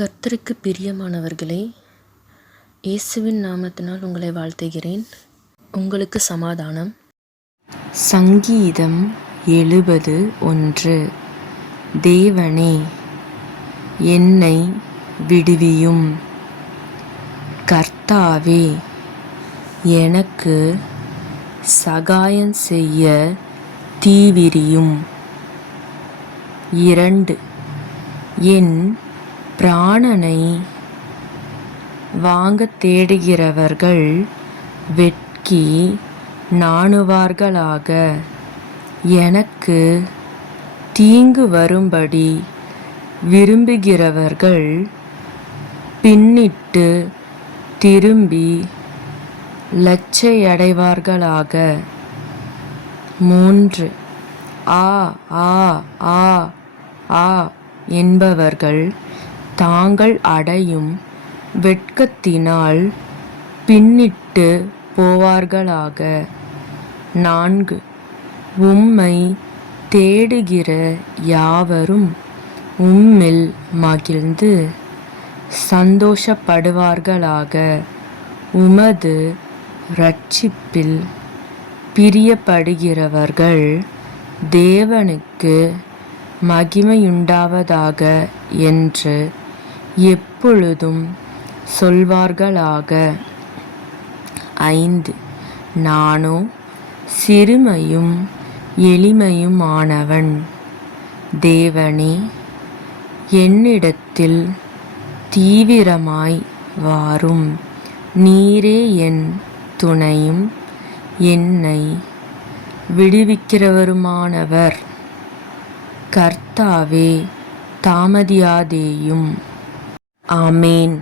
கர்த்தருக்கு பிரியமானவர்களே இயேசுவின் நாமத்தினால் உங்களை வாழ்த்துகிறேன். உங்களுக்கு சமாதானம். சங்கீதம் எழுபது ஒன்று. தேவனே என்னை விடுவியும். கர்த்தாவே எனக்கு சகாயம் செய்ய தீவிரியும். இரண்டு என் பிராணனை வாங்கத் தேடுகிறவர்கள் வெட்கி நாணுவார்களாக. எனக்கு தீங்கு வரும்படி விரும்புகிறவர்கள் பின்னிட்டு திரும்பி லட்சையடைவார்களாக. மூன்று. ஆ ஆ ஆ ஆ என்பவர்கள் தாங்கள் அடையும் வெட்கத்தினால் பின்னிட்டு போவார்களாக. நான்கு. உம்மை தேடுகிற யாவரும் உம்மில் மகிழ்ந்து சந்தோஷப்படுவார்களாக. உமது இரட்சிப்பில் பிரியப்படுகிறவர்கள் தேவனுக்கு மகிமையுண்டாவதாக என்று எப்பொழுதும் சொல்வார்களாக. ஐந்து. நானோ சிறுமையும் எளிமையுமானவன். தேவனே என்னிடத்தில் தீவிரமாய் வாரும். நீரே என் துணையும் என்னை விடுவிக்கிறவருமானவர். கர்த்தாவே தாமதியாதேயும். ஆமேன்